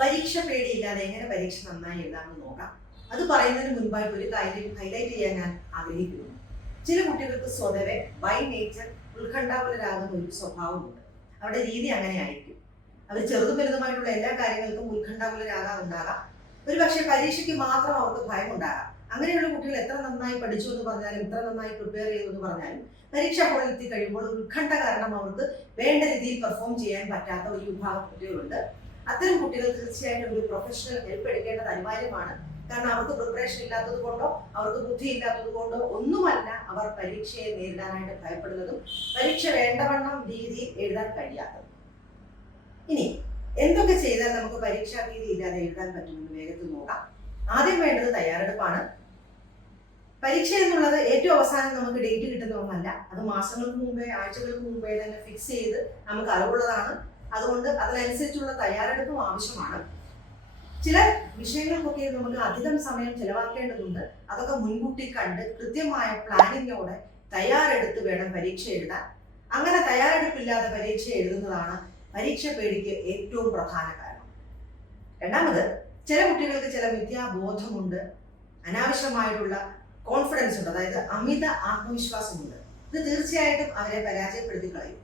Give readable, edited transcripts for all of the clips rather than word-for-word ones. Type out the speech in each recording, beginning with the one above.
പരീക്ഷ പേടിയില്ലാതെ എങ്ങനെ പരീക്ഷ നന്നായി എഴുതാമെന്ന് നോക്കാം. അത് പറയുന്നതിന് മുൻപായിട്ട് ഒരു കാര്യം ഹൈലൈറ്റ് ചെയ്യാൻ ഞാൻ ആഗ്രഹിക്കുന്നു. ചില കുട്ടികൾക്ക് സ്വതവേ ബൈ നേച്ചർ ഉത്കണ്ഠാകുലരാകുന്ന ഒരു സ്വഭാവമുണ്ട്. അവരുടെ രീതി അങ്ങനെ ആയിരിക്കും. അവർ ചെറുതും വലുതുമായിട്ടുള്ള എല്ലാ കാര്യങ്ങൾക്കും ഉത്കണ്ഠാകുലരാകാറുണ്ടാകാം. ഒരു പക്ഷേ പരീക്ഷയ്ക്ക് മാത്രം അവർക്ക് ഭയമുണ്ടാകാം. അങ്ങനെയുള്ള കുട്ടികൾ എത്ര നന്നായി പഠിച്ചു എന്ന് പറഞ്ഞാലും എത്ര നന്നായി പ്രിപ്പയർ ചെയ്തു എന്ന് പറഞ്ഞാലും പരീക്ഷാ ഹാളിൽ എത്തി കഴിയുമ്പോൾ ഉത്കണ്ഠ കാരണം അവർക്ക് വേണ്ട രീതിയിൽ പെർഫോം ചെയ്യാൻ പറ്റാത്ത ഒരു വിഭാഗം കുട്ടികളുണ്ട്. അത്തരം കുട്ടികൾ തീർച്ചയായിട്ടും ഒരു പ്രൊഫഷണൽ ഹെൽപ്പ് എടുക്കേണ്ടത് അനിവാര്യമാണ്. കാരണം അവർക്ക് പ്രിപ്പറേഷൻ ഇല്ലാത്തത് കൊണ്ടോ അവർക്ക് ബുദ്ധി ഇല്ലാത്തത് കൊണ്ടോ ഒന്നുമല്ല അവർ പരീക്ഷയെ നേരിടാനായിട്ട് ഭയപ്പെടുന്നതും പരീക്ഷ വേണ്ടവണ്ണം രീതിയിൽ എഴുതാൻ കഴിയാത്തതും. ഇനി എന്തൊക്കെ ചെയ്താൽ നമുക്ക് പരീക്ഷാ ഭീതി ഇല്ലാതെ എഴുതാൻ പറ്റുമെന്ന് വേഗത്തിൽ നോക്കാം. ആദ്യം വേണ്ടത് തയ്യാറെടുപ്പാണ്. പരീക്ഷ എന്നുള്ളത് ഏറ്റവും അവസാനം നമുക്ക് ഡേറ്റ് കിട്ടുന്ന ഒന്നല്ല. അത് മാസങ്ങൾക്ക് മുമ്പേ ആഴ്ചകൾക്ക് മുമ്പേ തന്നെ ഫിക്സ് ചെയ്ത് നമുക്ക് അറിവുള്ളതാണ്. അതുകൊണ്ട് അതിനനുസരിച്ചുള്ള തയ്യാറെടുപ്പും ആവശ്യമാണ്. ചില വിഷയങ്ങൾക്കൊക്കെ നമുക്ക് അധികം സമയം ചെലവാക്കേണ്ടതുണ്ട്. അതൊക്കെ മുൻകൂട്ടി കണ്ട് കൃത്യമായ പ്ലാനിങ്ങോടെ തയ്യാറെടുത്ത് വേണം പരീക്ഷ എഴുതാൻ. അങ്ങനെ തയ്യാറെടുപ്പില്ലാതെ പരീക്ഷ എഴുതുന്നതാണ് പരീക്ഷ പേടിക്ക് ഏറ്റവും പ്രധാന കാരണം. രണ്ടാമത്, ചില കുട്ടികൾക്ക് ചില മിഥ്യാബോധമുണ്ട്, അനാവശ്യമായിട്ടുള്ള കോൺഫിഡൻസ് ഉണ്ട്, അതായത് അമിത ആത്മവിശ്വാസമുണ്ട്. ഇത് തീർച്ചയായിട്ടും അവരെ പരാജയപ്പെടുത്തി കളയും.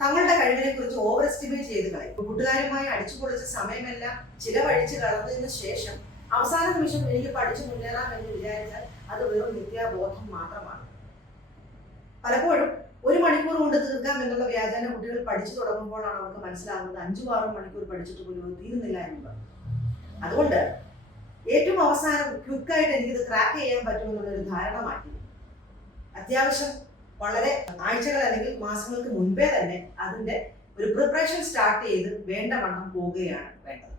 തങ്ങളുടെ കഴിവിനെ കുറിച്ച് ഓവർ എസ്റ്റിമേറ്റ് ചെയ്ത് കളയും. കൂട്ടുകാരുമായി അടിച്ചു പൊളിച്ച സമയമെല്ലാം ചിലവഴിച്ച് കളഞ്ഞതിന് ശേഷം അവസാന നിമിഷം എനിക്ക് പഠിച്ചു മുന്നേറാം എന്ന് വിചാരിച്ചാൽ അത് വെറും മിഥ്യാബോധം മാത്രമാണ്. പലപ്പോഴും 1 മണിക്കൂർ കൊണ്ട് തീർക്കാം എന്നുള്ള വ്യാജേന കുട്ടികൾ പഠിച്ചു തുടങ്ങുമ്പോഴാണ് അവർക്ക് മനസ്സിലാകുന്നത് 5-6 മണിക്കൂർ പഠിച്ചിട്ട് പോലും തീരുന്നില്ല എന്നുള്ളത്. അതുകൊണ്ട് ഏറ്റവും അവസാനം ക്വിക്കായിട്ട് എനിക്കിത് ക്രാക്ക് ചെയ്യാൻ പറ്റുമെന്നുള്ളൊരു ധാരണ മാറ്റി അത്യാവശ്യം വളരെ ആഴ്ചകൾ അല്ലെങ്കിൽ മാസങ്ങൾക്ക് മുൻപേ തന്നെ അതിന്റെ ഒരു പ്രിപ്പറേഷൻ സ്റ്റാർട്ട് ചെയ്ത് വേണ്ടവണ്ണം പോവുകയാണ് വേണ്ടത്.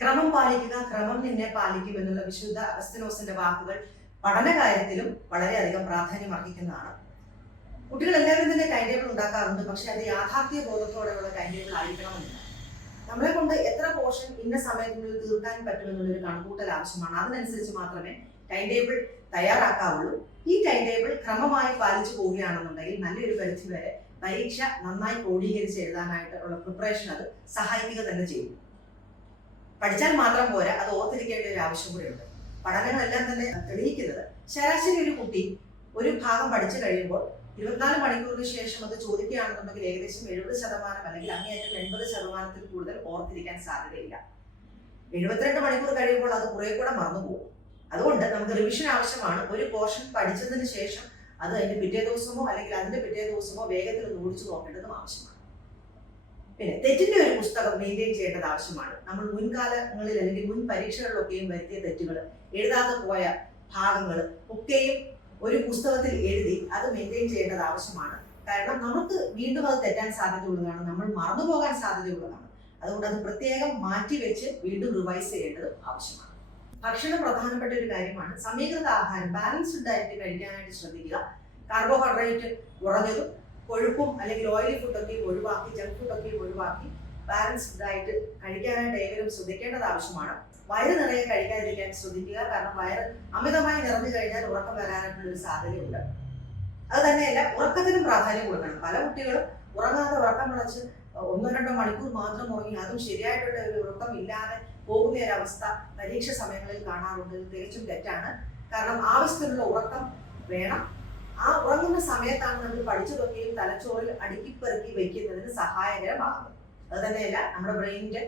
ക്രമം പാലിക്കുക, ക്രമം നിന്നെ പാലിക്കും എന്നുള്ള വിശുദ്ധ അഗസ്തീനോസിന്റെ വാക്കുകൾ പഠന കാര്യത്തിലും വളരെയധികം പ്രാധാന്യം അർഹിക്കുന്നതാണ്. കുട്ടികൾ എല്ലാവരും തന്നെ ടൈം ടേബിൾ ഉണ്ടാക്കാറുണ്ട്. പക്ഷെ അത് യാഥാർത്ഥ്യ ബോധത്തോടെയുള്ള ടൈം ടേബിൾ ആയിരിക്കണമെന്നില്ല. നമ്മളെ കൊണ്ട് എത്ര പോർഷൻ ഇന്ന സമയത്തിനുള്ളിൽ തീർക്കാൻ പറ്റുമെന്നുള്ളൊരു കണക്കൂട്ടൽ ആവശ്യമാണ്. അതിനനുസരിച്ച് മാത്രമേ ടൈം ടേബിൾ തയ്യാറാക്കാവുള്ളൂ. ഈ ടൈം ടേബിൾ ക്രമമായി പാലിച്ചു പോവുകയാണെന്നുണ്ടെങ്കിൽ നല്ലൊരു പരിധി വരെ പരീക്ഷ നന്നായി ക്രോഡീകരിച്ച് എഴുതാനായിട്ടുള്ള പ്രിപ്പറേഷൻ അത് സഹായിക്കുക തന്നെ ചെയ്യും. പഠിച്ചാൽ മാത്രം പോരാ, അത് ഓർത്തിരിക്കേണ്ട ഒരു ആവശ്യം കൂടെയുണ്ട്. പഠനങ്ങളെല്ലാം തന്നെ തെളിയിക്കുന്നത് ശരാശരി ഒരു കുട്ടി ഒരു ഭാഗം പഠിച്ചു കഴിയുമ്പോൾ 24 മണിക്കൂറിന് ശേഷം അത് ചോദിക്കുകയാണെന്നുണ്ടെങ്കിൽ ഏകദേശം 70% അല്ലെങ്കിൽ അങ്ങേയറ്റം 80% കൂടുതൽ ഓർത്തിരിക്കാൻ സാധ്യതയില്ല. 72 മണിക്കൂർ കഴിയുമ്പോൾ അത് കുറെ കൂടെ മറന്നുപോകും. അതുകൊണ്ട് നമുക്ക് റിവിഷൻ ആവശ്യമാണ്. ഒരു പോർഷൻ പഠിച്ചതിന് ശേഷം അത് അതിന്റെ പിറ്റേ ദിവസമോ അല്ലെങ്കിൽ അതിന്റെ പിറ്റേ ദിവസമോ വേഗത്തിൽ ഒന്ന് ഓടിച്ചു നോക്കേണ്ടതും ആവശ്യമാണ്. പിന്നെ തെറ്റിന്റെ ഒരു പുസ്തകം മെയിൻറ്റെയിൻ ചെയ്യേണ്ടത് ആവശ്യമാണ്. നമ്മൾ മുൻകാലങ്ങളിൽ അല്ലെങ്കിൽ മുൻ പരീക്ഷകളിലൊക്കെയും വരുത്തിയ തെറ്റുകൾ, എഴുതാതെ പോയ ഭാഗങ്ങൾ ഒക്കെയും ഒരു പുസ്തകത്തിൽ എഴുതി അത് മെയിൻറ്റെയിൻ ചെയ്യേണ്ടത് ആവശ്യമാണ്. കാരണം നമുക്ക് വീണ്ടും അത് തെറ്റാൻ സാധ്യതയുള്ളതാണ്, നമ്മൾ മറന്നുപോകാൻ സാധ്യതയുള്ളതാണ്. അതുകൊണ്ട് അത് പ്രത്യേകം മാറ്റി വെച്ച് വീണ്ടും റിവൈസ് ചെയ്യേണ്ടത് ആവശ്യമാണ്. ഭക്ഷണം പ്രധാനപ്പെട്ട ഒരു കാര്യമാണ്. സമീകൃത ആഹാരം, ബാലൻസ്ഡ് ഡയറ്റ് കഴിക്കാനായിട്ട് ശ്രദ്ധിക്കുക. കാർബോഹൈഡ്രേറ്റ് കുറഞ്ഞതും കൊഴുപ്പും അല്ലെങ്കിൽ ഓയിലി ഫുഡൊക്കെയും ഒഴിവാക്കി, ജങ്ക് ഫുഡൊക്കെയും ഒഴിവാക്കി ബാലൻസ്ഡ് ഡയറ്റ് കഴിക്കാനായിട്ട് ഏവരും ശ്രദ്ധിക്കേണ്ടത് ആവശ്യമാണ്. വയറ് നിറയെ കഴിക്കാതിരിക്കാൻ ശ്രദ്ധിക്കുക. കാരണം വയറ് അമിതമായി നിറഞ്ഞു കഴിഞ്ഞാൽ ഉറക്കം വരാനായിട്ടുള്ളൊരു സാധ്യതയുണ്ട്. അത് തന്നെയല്ല, ഉറക്കത്തിനും പ്രാധാന്യം കൊടുക്കണം. പല കുട്ടികളും ഉറങ്ങാതെ ഉറക്കം വിളച്ച് 1-2 മണിക്കൂർ മാത്രം ഉറങ്ങി അതും ശരിയായിട്ടുള്ള ഒരു ഉറക്കം ഇല്ലാതെ പോകുന്ന ഒരവസ്ഥ പരീക്ഷ സമയങ്ങളിൽ കാണാറുണ്ട്. തികച്ചും തെറ്റാണ്. കാരണം ആവശ്യത്തിനുള്ള ഉറക്കം വേണം. ആ ഉറങ്ങുന്ന സമയത്താണ് നമ്മൾ പഠിച്ചതൊക്കെയും തലച്ചോറിൽ അടുക്കിപ്പെറുക്കി വെക്കുന്നതിന് സഹായകരമാകുന്നത്. അത് തന്നെയല്ല, നമ്മുടെ ബ്രെയിനിന്റെ,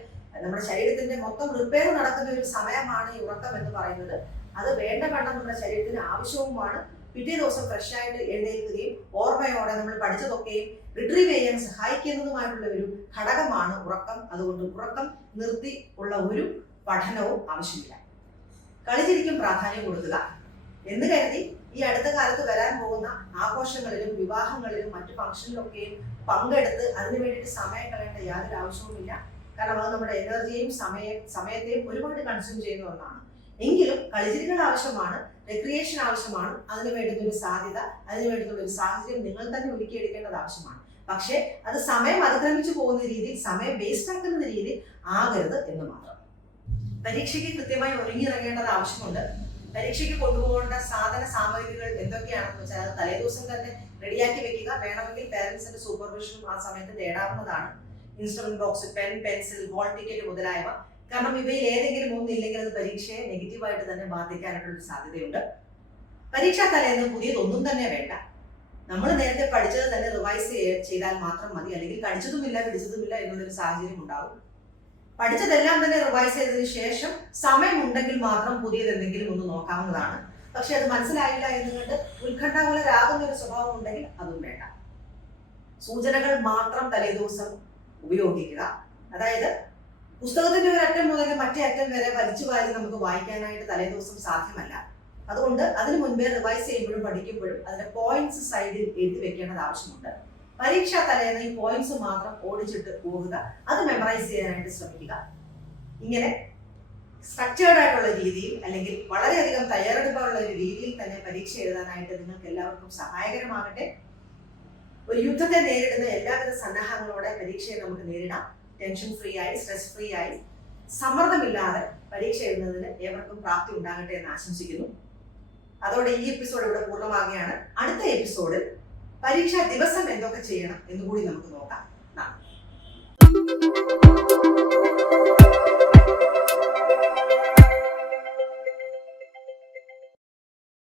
നമ്മുടെ ശരീരത്തിന്റെ മൊത്തം റിപ്പയർ നടക്കുന്ന ഒരു സമയമാണ് ഈ ഉറക്കം എന്ന് പറയുന്നത്. അത് വേണ്ടവണ്ണം നമ്മുടെ ശരീരത്തിന് ആവശ്യവുമാണ്. പിറ്റേ ദിവസം ഫ്രഷ് ആയിട്ട് എഴുന്നേൽക്കുകയും ഓർമ്മയോടെ നമ്മൾ പഠിച്ചതൊക്കെയും റിട്രീവ് ചെയ്യാൻ സഹായിക്കുന്നതുമായിട്ടുള്ള ഒരു ഘടകമാണ് ഉറക്കം. അതുകൊണ്ട് ഉറക്കം നിർത്തി ഉള്ള ഒരു പഠനവും ആവശ്യമില്ല. കളിച്ചിരിക്കും പ്രാധാന്യം കൊടുക്കുക എന്ന് കരുതി ഈ അടുത്ത കാലത്ത് വരാൻ പോകുന്ന ആഘോഷങ്ങളിലും വിവാഹങ്ങളിലും മറ്റു ഫംഗ്ഷനിലൊക്കെയും പങ്കെടുത്ത് അതിനു വേണ്ടിയിട്ട് സമയം കളയേണ്ട യാതൊരു ആവശ്യവുമില്ല. കാരണം അത് നമ്മുടെ എനർജിയും സമയത്തെയും ഒരുപാട് കൺസ്യൂം ചെയ്യുന്ന ഒന്നാണ്. എങ്കിലും കളിച്ചിരികൾ ആവശ്യമാണ്, റെക്രിയേഷൻ ആവശ്യമാണ്. അതിനു വേണ്ടുന്ന ഒരു സാധ്യത, അതിനു വേണ്ടുന്ന ഒരു സാഹചര്യം നിങ്ങൾ തന്നെ ഒരുക്കിയെടുക്കേണ്ടത് ആവശ്യമാണ്. പക്ഷേ അത് സമയം അതിക്രമിച്ചു പോകുന്ന രീതിയിൽ, സമയം വേസ്റ്റ് ആക്കുന്ന രീതിയിൽ ആകരുത് എന്ന് മാത്രം. പരീക്ഷയ്ക്ക് കൃത്യമായി ഒരുങ്ങിയിറങ്ങേണ്ടത് ആവശ്യമുണ്ട്. പരീക്ഷയ്ക്ക് കൊണ്ടുപോകേണ്ട സാധന സാമഗ്രികൾ എന്തൊക്കെയാണെന്ന് വെച്ചാൽ അത് തലേദിവസം തന്നെ റെഡിയാക്കി വെക്കുക. വേണമെങ്കിൽ പേരൻസിന്റെ സൂപ്പർവിഷനും ആ സമയത്ത് തേടാവുന്നതാണ്. Instrument box, pen, pencil, hall ticket മുതലായവ കാരണം ഇവയിൽ ഏതെങ്കിലും ഒന്നില്ലെങ്കിൽ അത് പരീക്ഷയെ നെഗറ്റീവായിട്ട് തന്നെ ബാധിക്കാനായിട്ടുള്ള സാധ്യതയുണ്ട്. പരീക്ഷാ തലേന്ന് പുതിയതൊന്നും തന്നെ വേണ്ട. നമ്മൾ നേരത്തെ പഠിച്ചത് തന്നെ റിവൈസ് ചെയ്താൽ മാത്രം മതി. അല്ലെങ്കിൽ പഠിച്ചതുമില്ല പിടിച്ചതുമില്ല എന്നുള്ളൊരു സാഹചര്യം ഉണ്ടാവും. പഠിച്ചതെല്ലാം തന്നെ റിവൈസ് ചെയ്തതിനു ശേഷം സമയമുണ്ടെങ്കിൽ മാത്രം പുതിയത് എന്തെങ്കിലും ഒന്ന് നോക്കാവുന്നതാണ്. പക്ഷെ അത് മനസ്സിലായില്ല എന്നുകൊണ്ട് ഉത്കണ്ഠാകുലരാകുന്ന ഒരു സ്വഭാവം ഉണ്ടെങ്കിൽ അതും വേണ്ട. സൂചനകൾ മാത്രം തലേദിവസം ഉപയോഗിക്കുക. അതായത് പുസ്തകത്തിന്റെ ഒരു അറ്റം മുതൽ മറ്റേ അറ്റം വരെ വലിച്ചു വാരി നമുക്ക് വായിക്കാനായിട്ട് തലേദിവസം സാധ്യമല്ല. അതുകൊണ്ട് അതിനു മുൻപേ റിവൈസ് ചെയ്യുമ്പോഴും പഠിക്കുമ്പോഴും അതിന്റെ പോയിന്റ്സ് സൈഡിൽ എഴുതി വെക്കേണ്ടത് ആവശ്യമുണ്ട്. പരീക്ഷാ തലേന്ന് ഈ പോയിന്റ്സ് മാത്രം ഓടിച്ചിട്ട് പോകുക, അത് മെമ്മറൈസ് ചെയ്യാനായിട്ട് ശ്രമിക്കുക. ഇങ്ങനെ സ്ട്രക്ചേർഡ് ആയിട്ടുള്ള രീതിയിൽ അല്ലെങ്കിൽ വളരെയധികം തയ്യാറെടുപ്പുള്ള ഒരു രീതിയിൽ തന്നെ പരീക്ഷ എഴുതാനായിട്ട് നിങ്ങൾക്ക് എല്ലാവർക്കും സഹായകരമാകട്ടെ. ഒരു യുദ്ധത്തെ നേരിടുന്ന എല്ലാവിധ സന്നാഹങ്ങളോടെ പരീക്ഷയെ നമുക്ക് നേരിടാം. ടെൻഷൻ ഫ്രീ ആയി, സ്ട്രെസ് ഫ്രീ ആയി, സമ്മർദ്ദമില്ലാതെ പരീക്ഷ എഴുതുന്നതിന് ഏവർക്കും പ്രാപ്തി ഉണ്ടാകട്ടെ എന്ന് ആശംസിക്കുന്നു. അതോടെ ഈ എപ്പിസോഡ് ഇവിടെ പൂർണ്ണമാകുകയാണ്. അടുത്ത എപ്പിസോഡിൽ പരീക്ഷാ ദിവസം എന്തൊക്കെ ചെയ്യണം എന്നുകൂടി നമുക്ക് നോക്കാം.